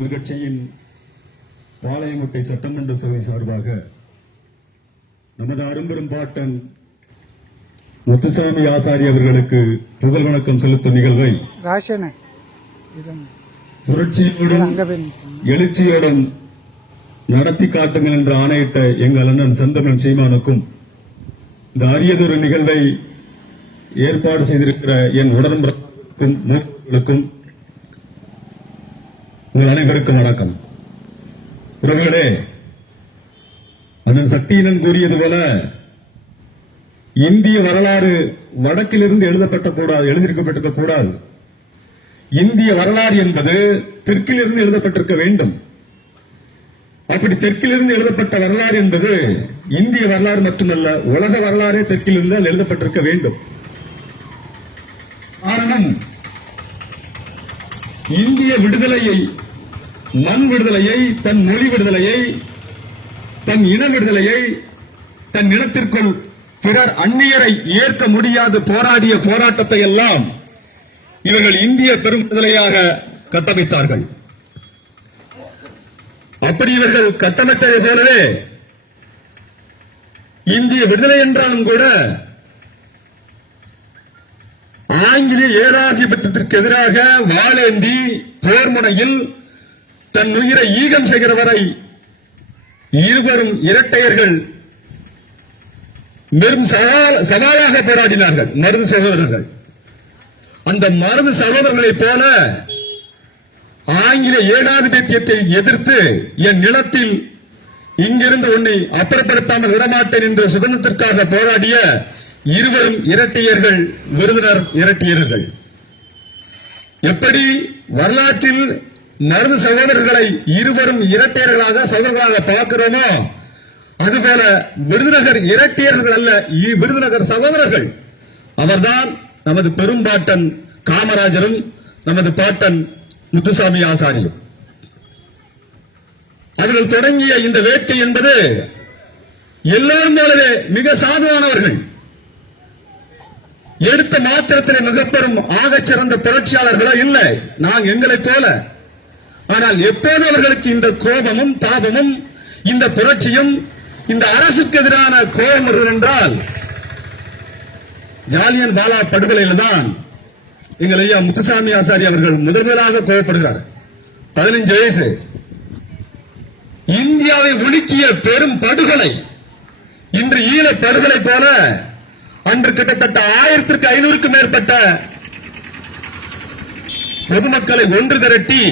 கட்சியின் பாளையங்கோட்டை சட்டமன்ற தொகுதி சார்பாக நமது அரும்பெரும் பாட்டன் முத்துசாமி ஆசாரி அவர்களுக்கு புகழ் வணக்கம் செலுத்தும் நிகழ்வை நிக்கணும். எழுச்சியோடும் நடத்தி காட்டுங்கள் என்று ஆணையிட்ட எங்கள் அண்ணன் செந்தமிழ் சீமானுக்கும் இந்த அரியதொரு நிகழ்வை ஏற்பாடு செய்திருக்கிற என் உடன்பிறக்கும் மூத்தவர்களுக்கும் உங்கள் அனைவருக்கும் வணக்கம். உறவுகளே அண்ணன் சக்தியினன் கூறியது போல இந்திய வரலாறு வடக்கிலிருந்து எழுதப்பட்ட கூடாது எழுதியிருக்கப்பட்டிருக்க கூடாது. இந்திய வரலாறு என்பது தெற்கிலிருந்து எழுதப்பட்டிருக்க வேண்டும். அப்படி தெற்கிலிருந்து எழுதப்பட்ட வரலாறு என்பது இந்திய வரலாறு மட்டுமல்ல உலக வரலாறே தெற்கிலிருந்து எழுதப்பட்டிருக்க வேண்டும். காரணம் இந்திய விடுதலையை மண் விடுதலையை தன் மொழி விடுதலையை தன் இன விடுதலையை தன் இனத்திற்குள் பிறர் அந்நியரை ஏற்க முடியாது போராடிய போராட்டத்தை எல்லாம் இவர்கள் இந்திய பெரும் விடுதலையாக கட்டமைத்தார்கள். அப்படி இவர்கள் கட்டமைத்ததை போலவே இந்திய விடுதலை என்றாலும் கூட ஆங்கிலேய ஏகாதிபத்தியத்திற்கு எதிராக வாளேந்தி போர் முனையில் தன் உயிரை ஈகம் செய்கிற வரை இருவரும் இரட்டையர்கள் வெறும் சவாலாக போராடினார்கள் மருது சகோதரர்கள். அந்த மருது சகோதரர்களைப் போல ஆங்கில ஏகாதிபத்தியத்தை எதிர்த்து என் நிலத்தில் இங்கிருந்து உன்னை அப்புறப்படுத்தாமல் விடமாட்டேன் என்ற சுதந்திரத்திற்காக போராடிய இருவரும் இரட்டையர்கள் விருதுனர் இரட்டையர்கள். எப்படி வரலாற்றில் மருது சகோதரர்களை இருவரும் இரட்டையர்களாக சகோதரர்களாக பார்க்கிறோமோ அதுபோல விருதுநகர் இரட்டையர்கள் அல்ல விருதுநகர் சகோதரர்கள். அவர்தான் நமது பெரும்பாட்டன் காமராஜரும் நமது பாட்டன் முத்துசாமி ஆசாரியும். அவர்கள் தொடங்கிய இந்த வேட்கை என்பது எல்லோரும் போலவே மிக சாதுவானவர்கள். எடுத்த மாத்திரத்திலே மிகப்பெரும் ஆகச் சிறந்த புரட்சியாளர்களோ இல்லை. நான் எங்களைப் போல ஆனால் எப்போது அவர்களுக்கு இந்த கோபமும் தாபமும் இந்த புரட்சியும் இந்த அரசுக்கு எதிரான கோபம் வருகிறது என்றால் ஜாலியன் வாலா படுகொலையில் தான் எங்கள் ஐயா முத்துசாமி ஆசாரி அவர்கள் முதல் முதலாக கோபப்படுகிறார். பதினஞ்சு வயசு. இந்தியாவை ஒடுக்கிய பெரும் படுகொலை. இன்று ஈழ படுகொலை போல அன்று கிட்டத்தட்ட ஆயிரத்திற்கு ஐநூறுக்கும் மேற்பட்ட பொதுமக்களை ஒன்று திரட்டி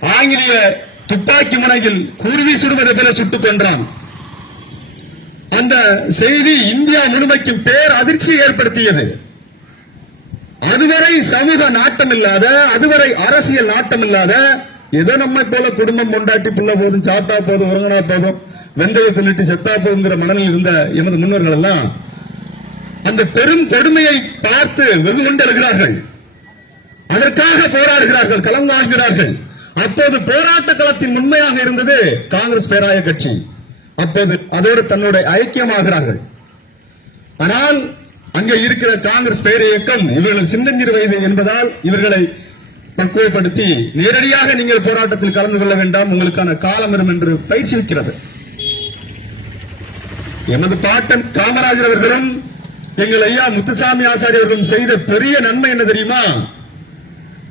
ஆங்கிலேய துப்பாக்கி முனையில் குருவி சுடுவதை போல சுட்டுக் கொன்றான். அந்த செய்தி இந்தியா முழுமைக்கும் பேர் அதிர்ச்சி ஏற்படுத்தியது. அதுவரை சமூக நாட்டம் இல்லாத அதுவரை அரசியல் நாட்டம் இல்லாத ஏதோ நம்ம போல குடும்பம் கொண்டாட்டி புள்ள போதும் சாப்பிட்டா போதும் உறங்கினா போதும் வெந்தயத்தில் நிட்டு செத்தா போதுங்கிற மனநிலையில் இருந்த எமது முன்னோர்கள் எல்லாம் அந்த பெரும் கொடுமையை பார்த்து வெகுகண்டு எழுகிறார்கள். அதற்காக போராடுகிறார்கள் கலந்தாடுகிறார்கள் அப்போது போராட்ட களத்தின் உண்மையாக இருந்தது காங்கிரஸ் பேராய கட்சி. அப்போது அதோடு தன்னோட ஐக்கியமாகிறார்கள். ஆனால் அங்கே இருக்கிற காங்கிரஸ் பேர் இயக்கம் இவர்கள் சின்னஞ்சிறு வயது என்பதால் இவர்களை பக்குவப்படுத்தி நேரடியாக நீங்கள் போராட்டத்தில் கலந்து கொள்ள வேண்டாம் உங்களுக்கான காலம் வரும் என்று பயிற்சிக்கிறது எனது பாட்டன் காமராஜர் அவர்களும் எங்கள் ஐயா முத்துசாமி ஆசாரி அவர்களும் செய்த பெரிய நன்மை என்ன தெரியுமா?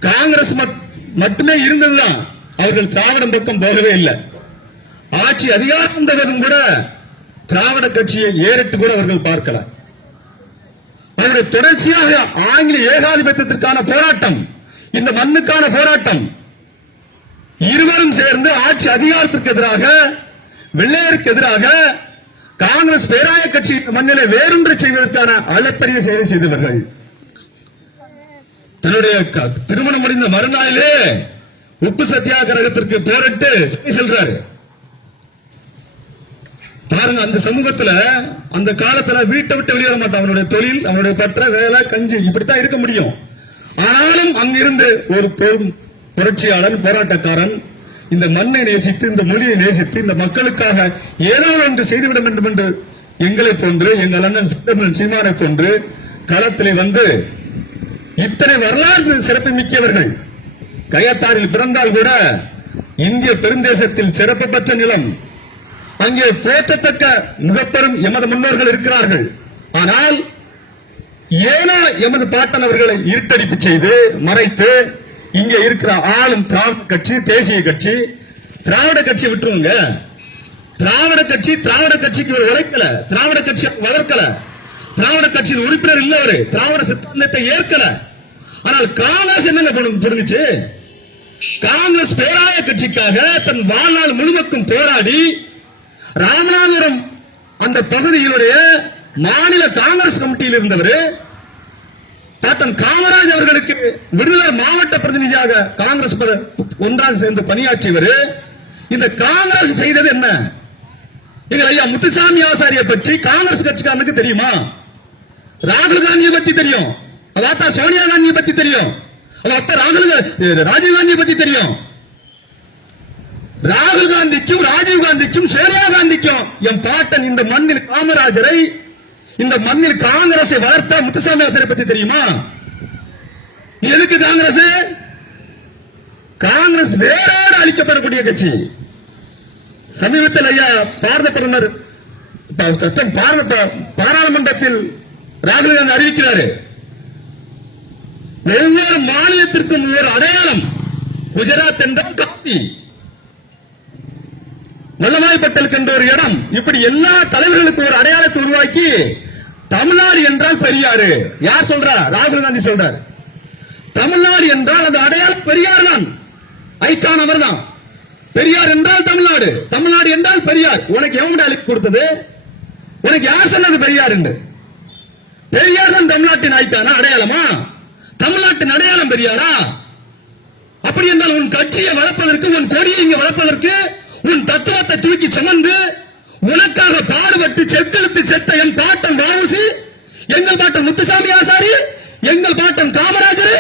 காங்கிரஸ் மட்டுமே இருந்ததுதான். அவர்கள் திராவிடம் பக்கம் போகவே இல்லை. ஆட்சி அதிகாரம் வந்ததும் கூட திராவிட கட்சியை ஏறிட்டு கூட அவர்கள் பார்க்கல. அதனுடைய தொடர்ச்சியாக ஆங்கில ஏகாதிபத்தியத்திற்கான போராட்டம் இந்த மண்ணுக்கான போராட்டம் இருவரும் சேர்ந்து ஆட்சி அதிகாரத்திற்கு எதிராக வெள்ளையருக்கு எதிராக காங்கிரஸ் பேராய கட்சி மண்ணிலே வேறொன்று செய்வதற்கான அளப்பரிய செயலை செய்தவர்கள். தன்னுடைய திருமணம் முடிந்த மறுநாளிலே உப்பு சத்தியாகிரகத்திற்கு பேரிட்டு செல்றாரு. பாருங்க அந்த சமூகத்துல அந்த காலத்துல வீட்டை விட்டு வெளியேற மாட்டான். அவனுடைய தொழில் அவனுடைய பற்ற வேலை கஞ்சி இப்படித்தான் இருக்க முடியும். ஆனாலும் அங்கிருந்து ஒரு பெரும் புரட்சியாளன் போராட்டக்காரன் இந்த மண்ணை நேசித்து இந்த மொழியை நேசித்து இந்த மக்களுக்காக ஏதோ ஒன்று செய்துவிட வேண்டும் என்று எங்களை போன்று எங்கள் அண்ணன் சித்தமன் சீமானை போன்று களத்திலே வந்து இத்தனை வரலாறு சிறப்பு மிக்கவர்கள் கயத்தாரில் பிறந்தால் கூட இந்திய பெருந்தேசத்தில் சிறப்பு பெற்ற நிலம். அங்கே போற்றத்தக்க மிகப்பெரும் எமது முன்னோர்கள் இருக்கிறார்கள். ஆனால் ஏனோ எமது பாட்டன் அவர்களை இருட்டடிப்பு செய்து மறைத்து இங்கே இருக்கிற ஆளும் திராவிட கட்சி தேசிய கட்சி திராவிட கட்சி விட்டுருவாங்க. திராவிட கட்சி திராவிட கட்சிக்கு உழைக்கல. திராவிட கட்சி வளர்க்கல. திராவிட கட்சியின் உறுப்பினர் இல்ல அவரு. திராவிட சித்தாந்தத்தை ஏற்கல. ஆனால் காங்கிரஸ் என்னங்க பண்ணு- பண்ணுச்சு காங்கிரஸ் பேராய கட்சிக்காக தன் வாழ்நாள் முழுமைக்கும் போராடி ராமநாதபுரம் அந்த பகுதியினுடைய மாநில காங்கிரஸ் கமிட்டியில் இருந்தவர் பாட்டன் காமராஜ் அவர்களுக்கு விருதுநகர் மாவட்ட பிரதிநிதியாக காங்கிரஸ் ஒன்றாக சேர்ந்து பணியாற்றியவர் இந்த காங்கிரஸ் செய்தது என்ன? எங்கள் ஐயா முத்துசாமி ஆசாரியை பற்றி காங்கிரஸ் கட்சிக்காரனுக்கு தெரியுமா? ராகுல் காந்தியை பத்தி தெரியும். அவ அத்தா சோனியா காந்தியை பத்தி தெரியும். அத்தா ராகுல் ராஜீவ் காந்தியை பத்தி தெரியும். ராகுல் காந்திக்கும் ராஜீவ் காந்திக்கும் சோனியா காந்திக்கும் என் பாட்டன் இந்த மண்ணில் காமராஜரை இந்த மண்ணில் காங்கிரஸை வளர்த்த முத்துசாமி ஆசாரை பத்தி தெரியுமா? எதுக்கு காங்கிரஸ்? காங்கிரஸ் வேரோடு அழிக்கப்படக்கூடிய கட்சி. சமீபத்தில் ஐயா பாரத பிரதமர் சட்டம் பாரத பாராளுமன்றத்தில் ராகுல் காந்தி அறிவிக்கிறாரு. ஒவ்வொரு மாநிலத்திற்கும் ஒரு அடையாளம் குஜராத் என்றால் காந்தி வல்லபாய் பட்டேலுக்கு என்ற ஒரு இடம். இப்படி எல்லா தலைவர்களுக்கும் ஒரு அடையாளத்தை உருவாக்கி தமிழ்நாடு என்றால் பெரியாரு யார் சொல்றா? ராகுல் காந்தி சொல்றார். தமிழ்நாடு என்றால் அது அடையாளம் பெரியார் தான். ஐக்கான் அவர் தான் பெரியார் என்றால் தமிழ்நாடு. தமிழ்நாடு என்றால் பெரியார். உனக்கு எவங்க அழைப்பு கொடுத்தது? உனக்கு யார் சொன்னது பெரியார் என்று? பெரியார் தான் தமிழ்நாட்டின் ஐக்கான அடையாளமா? தமிழ்நாட்டின் அடையாளம் பெரியாரா? அப்படி என்றால் உன் கட்சியை வளர்ப்பதற்கு உன் கொடியை இங்கே வளர்ப்பதற்கு உன் தத்துவத்தை தூக்கி சுமந்து உனக்காக பாடுபட்டு செத்தெழுத்து செத்த என் பாட்டன் வாரசு எங்கள் பாட்டன் முத்துசாமி ஆசாரி எங்கள் பாட்டன் காமராஜர்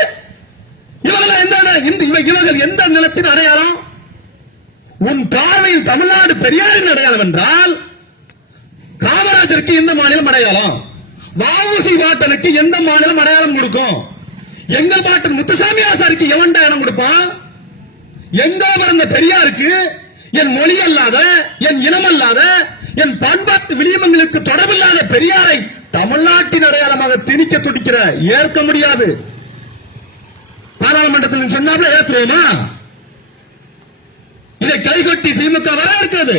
இவர்கள் எந்த இந்த இவர்கள் எந்த நிலத்தின் அடையாளம்? உன் பார்வையில் தமிழ்நாடு பெரியாரின் அடையாளம் என்றால் காமராஜருக்கு எந்த மாநிலம் அடையாளம். வாவுசி பாட்டனுக்கு எந்த மாநிலம் அடையாளம் கொடுக்கும்? எங்கள் பாட்டு முத்துசாமி ஆசாருக்கு எவன் அடையாளம் கொடுப்பான்? எங்க பிறந்த பெரியாருக்கு? என் மொழி அல்லாத என் இனம் அல்லாத என் பண்பாட்டு விளியமங்களுக்கு தொடர்பில்லாத பெரியாரை தமிழ்நாட்டின் அடையாளமாக திணிக்க துடிக்கிற ஏற்க முடியாது. பாராளுமன்றத்தில் சொன்னாப்ல ஏற்றுவோமா இதை கைகட்டி திமுக வர இருக்கிறது.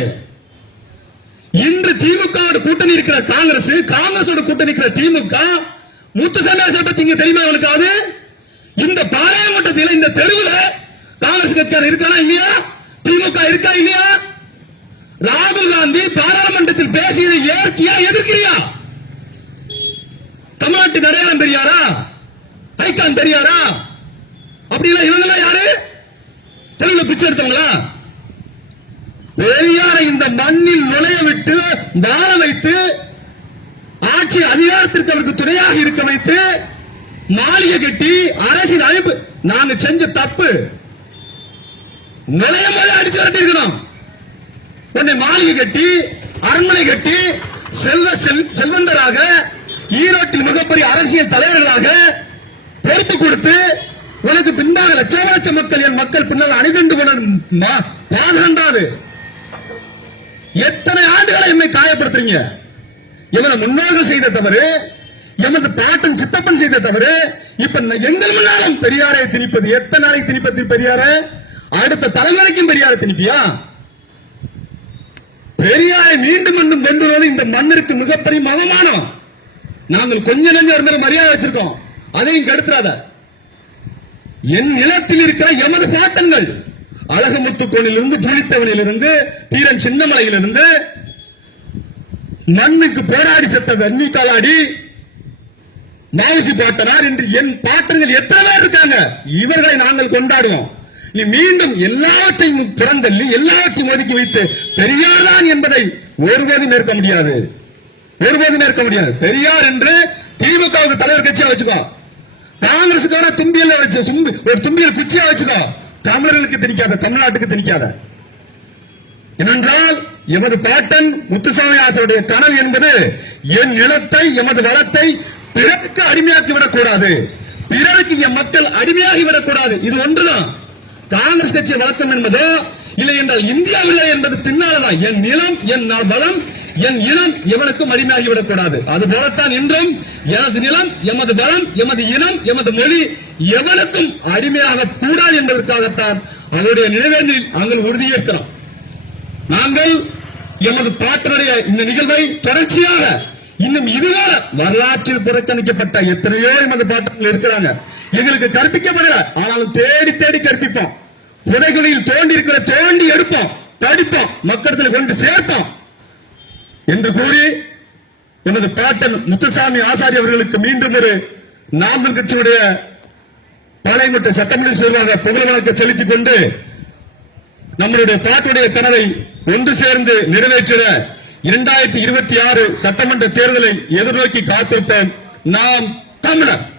இன்று திமுக கூட்டணி இருக்கிற காங்கிரஸ் காங்கிரஸோட கூட்டணி இருக்கிற திமுக முத்துசாமி பத்தி இங்க தெரியுமா அவனுக்காவது இந்த பாராளுமன்றத்தில் இந்த தெருவுல காங்கிரஸ் கட்சிக்காரர் இருக்கானா இல்லையா? திமுக இருக்கா இல்லையா? ராகுல் காந்தி பாராளுமன்றத்தில் பேசியதை ஏற்கியா எதிர்க்கிறியா? தமிழ்நாட்டுக்கு அடையாளம் பெரியாரா? ஐக்கான் பெரியாரா? அப்படிலாம் இவங்க யாரு? தெருவில் பிச்சை எடுத்தவங்களா? பெரியாரை இந்த மண்ணில் நுழைய விட்டு வாழ வைத்து ஆட்சி அதிகாரத்திற்கு அவருக்கு துணையாக இருக்க வைத்து மாளிகை கட்டி அரசியல் அமைப்பு நாங்க செஞ்ச தப்பு. நிலைய முதல் அடிச்சு விரட்டி இருக்கணும் உன்னை மாளிகை கட்டி அரண்மனை கட்டி செல்வ செல்- செல்வந்தராக ஈரோட்டில் மிகப்பெரிய அரசியல் தலைவர்களாக பொறுப்பு கொடுத்து உனக்கு பின்னாக லட்சம் லட்சம் மக்கள் என் மக்கள் பின்னால் அணிதண்டு கொண்ட எத்தனை ஆண்டுகளை எம்மை காயப்படுத்துறீங்க? இவனை முன்னோர்கள் செய்த தவறு எமது பாட்டன் சித்தப்பன் செய்த தவிர இப்ப ந- எங்கள் முன்னாலும் பெரியாரை திணிப்பது எத்தனை நாளைக்கு திணிப்பது பெரியார? அடுத்த தலைமுறைக்கும் பெரியாரை திணிப்பியா? பெரியாரை மீண்டும் மீண்டும் வென்றுவது இந்த மண்ணிற்கு மிகப்பெரிய அவமானம். நாங்கள் கொஞ்ச நெஞ்ச ஒரு மேல மரியாதை வச்சிருக்கோம். அதையும் கெடுத்துறாத. என் நிலத்தில் இருக்கிற எமது பாட்டங்கள் அழகுமுத்துக்கோனிலிருந்து புலித்தவனிலிருந்து தீரன் சின்னமலையிலிருந்து மண்ணுக்கு போராடி செத்த வெண்ணி காலாடி மாவுசி பாட்டனார் என்று என் பாட்டர்கள் எத்தனை பேர் இருக்காங்க? இவர்களை நாங்கள் கொண்டாடுவோம். நீ மீண்டும் எல்லாவற்றையும் திறந்தள்ளி எல்லாவற்றையும் ஒதுக்கி வைத்து பெரியார்தான் என்பதை ஒருபோதும் ஏற்க முடியாது. ஒருபோதும் ஏற்க முடியாது. பெரியார் என்று திமுக தலைவர் கட்சியா வச்சுக்கோ. காங்கிரசுக்கான தும்பியல வச்சு ஒரு தும்பியல் குச்சியா வச்சுக்கோ. தமிழர்களுக்கு திணிக்காத தமிழ்நாட்டுக்கு திணிக்காத. ஏனென்றால் எமது பாட்டன் முத்துசாமி ஆசருடைய கனவு என்பது என் நிலத்தை எமது வளத்தை பிறருக்கு அடிமையாக்கி விடக்கூடாது. பிறருக்கு என் மக்கள் அடிமையாகி விடக்கூடாது. இது ஒன்றுதான். காங்கிரஸ் கட்சியை வளர்த்தோம் என்பதோ இல்லை என்றால் இந்தியாவிலே என்பது பின்னால்தான். என் நிலம் என் பலம் என் இனம் எவனுக்கும் அடிமையாகி விடக்கூடாது. அது போலத்தான் இன்றும் எனது நிலம் எமது பலம் எமது இனம் எமது மொழி எவனுக்கும் அடிமையாக கூடாது என்பதற்காகத்தான் அதனுடைய நினைவேந்தில் நாங்கள் உறுதியேற்கிறோம். நாங்கள் எமது பாட்டினுடைய இந்த நிகழ்வை தொடர்ச்சியாக இன்னும் இதுதான் வரலாற்றில் புறக்கணிக்கப்பட்ட எத்தனையோ எமது பாட்டங்கள் இருக்கிறாங்க. எங்களுக்கு கற்பிக்கப்படல. ஆனாலும் தேடி தேடி கற்பிப்போம். புதைகளில் தோண்டி இருக்கிற தோண்டி எடுப்போம். படிப்போம் மக்களிடத்தில் கொண்டு சேர்ப்போம். என்று கூறி எமது பாட்டன் முத்துசாமி ஆசாரி அவர்களுக்கு மீண்டும் ஒரு நாமல் கட்சியுடைய பாளையங்கோட்டை சட்டமன்ற சீர்வாக புகழ் வழக்க செலுத்திக் கொண்டு நம்மளுடைய பாட்டுடைய கனவை ஒன்று சேர்ந்து நிறைவேற்றிட இரண்டாயிரத்தி இருபத்தி ஆறு சட்டமன்ற தேர்தலை எதிர்நோக்கி காத்திருத்த நாம் தமிழர்.